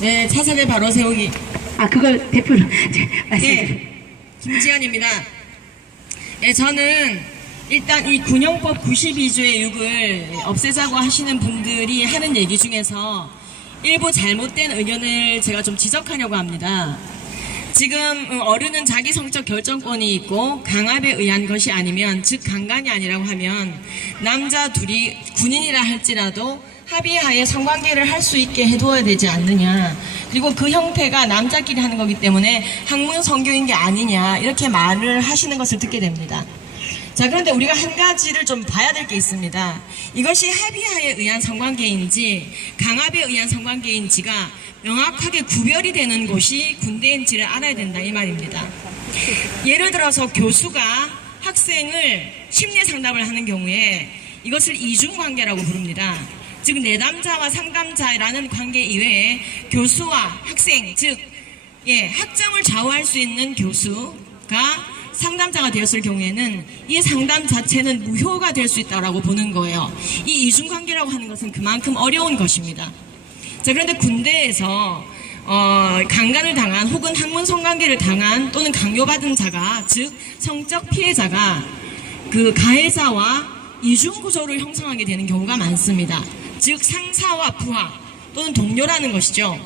네, 차선에 바로 세우기. 그걸 대표로 말씀드려요. 네, 김지연입니다. 네, 저는 일단 이 군용법 92조의 6을 없애자고 하시는 분들이 하는 얘기 중에서 일부 잘못된 의견을 제가 좀 지적하려고 합니다. 지금 어른은 자기 성적 결정권이 있고 강압에 의한 것이 아니면, 즉 강간이 아니라고 하면 남자 둘이 군인이라 할지라도 합의하에 성관계를 할 수 있게 해두어야 되지 않느냐, 그리고 그 형태가 남자끼리 하는 거기 때문에 학문 성교인 게 아니냐, 이렇게 말을 하시는 것을 듣게 됩니다. 자, 그런데 우리가 한 가지를 좀 봐야 될 게 있습니다. 이것이 합의하에 의한 성관계인지 강압에 의한 성관계인지가 명확하게 구별이 되는 곳이 군대인지를 알아야 된다, 이 말입니다. 예를 들어서 교수가 학생을 심리 상담을 하는 경우에 이것을 이중관계라고 부릅니다. 즉 내담자와 상담자라는 관계 이외에 교수와 학생, 즉 학점을 좌우할 수 있는 교수가 상담자가 되었을 경우에는 이 상담 자체는 무효가 될 수 있다고 보는 거예요. 이 이중관계라고 하는 것은 그만큼 어려운 것입니다. 자, 그런데 군대에서 강간을 당한 혹은 학문 성관계를 당한 또는 강요받은 자가, 즉 성적 피해자가 그 가해자와 이중구조를 형성하게 되는 경우가 많습니다. 즉 상사와 부하 또는 동료라는 것이죠.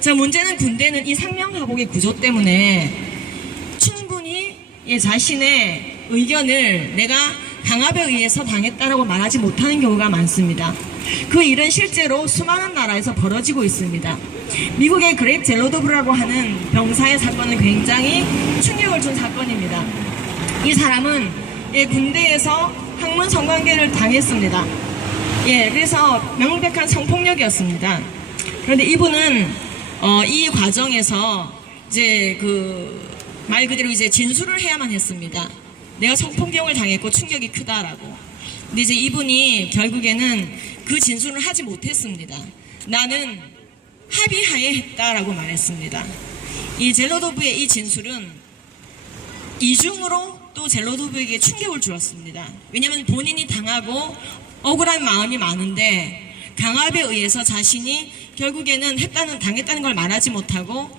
자, 문제는 군대는 이 상명하복의 구조 때문에 충분히 자신의 의견을 내가 강압에 의해서 당했다라고 말하지 못하는 경우가 많습니다. 그 일은 실제로 수많은 나라에서 벌어지고 있습니다. 미국의 그렉 젤로도브라고 하는 병사의 사건은 굉장히 충격을 준 사건입니다. 이 사람은 군대에서 학문 성관계를 당했습니다. 그래서 명백한 성폭력이었습니다. 그런데 이분은 이 과정에서 이제 말 그대로 이제 진술을 해야만 했습니다. 내가 성폭력을 당했고 충격이 크다라고. 근데 이제 이분이 결국에는 그 진술을 하지 못했습니다. 나는 합의하에 했다라고 말했습니다. 이 젤로도브의 이 진술은 이중으로 또 젤로도브에게 충격을 주었습니다. 왜냐하면 본인이 당하고 억울한 마음이 많은데 강압에 의해서 자신이 결국에는 당했다는 걸 말하지 못하고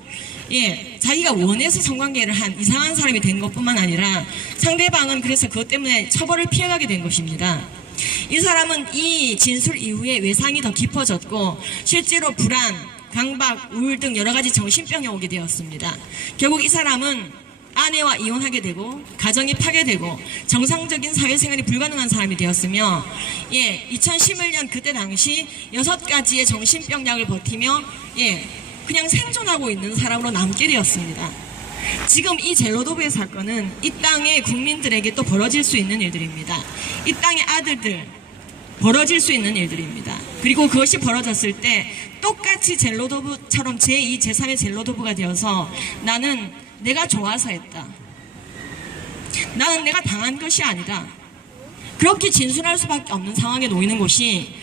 자기가 원해서 성관계를 한 이상한 사람이 된 것뿐만 아니라 상대방은 그래서 그것 때문에 처벌을 피해가게 된 것입니다. 이 사람은 이 진술 이후에 외상이 더 깊어졌고 실제로 불안, 강박, 우울 등 여러 가지 정신병이 오게 되었습니다. 결국 이 사람은 아내와 이혼하게 되고 가정이 파괴되고 정상적인 사회생활이 불가능한 사람이 되었으며 2011년 그때 당시 6가지의 정신병약을 버티며 그냥 생존하고 있는 사람으로 남게 되었습니다. 지금 이 젤로도브의 사건은 이 땅의 국민들에게 또 벌어질 수 있는 일들입니다. 이 땅의 아들들 벌어질 수 있는 일들입니다. 그리고 그것이 벌어졌을 때 똑같이 젤로도브처럼 제2, 제3의 젤로도브가 되어서 나는 내가 좋아서 했다, 나는 내가 당한 것이 아니다, 그렇게 진술할 수밖에 없는 상황에 놓이는 곳이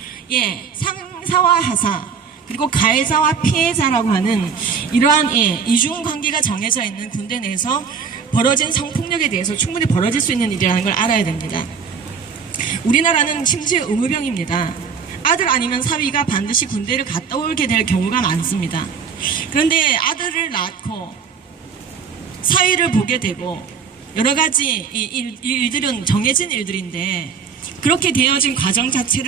상사와 하사 그리고 가해자와 피해자라고 하는 이러한 이중관계가 정해져 있는 군대 내에서 벌어진 성폭력에 대해서 충분히 벌어질 수 있는 일이라는 걸 알아야 됩니다. 우리나라는 심지어 의무병입니다. 아들 아니면 사위가 반드시 군대를 갔다 오게 될 경우가 많습니다. 그런데 아들을 낳고 사위를 보게 되고 여러 가지 일들은 정해진 일들인데 그렇게 되어진 과정 자체를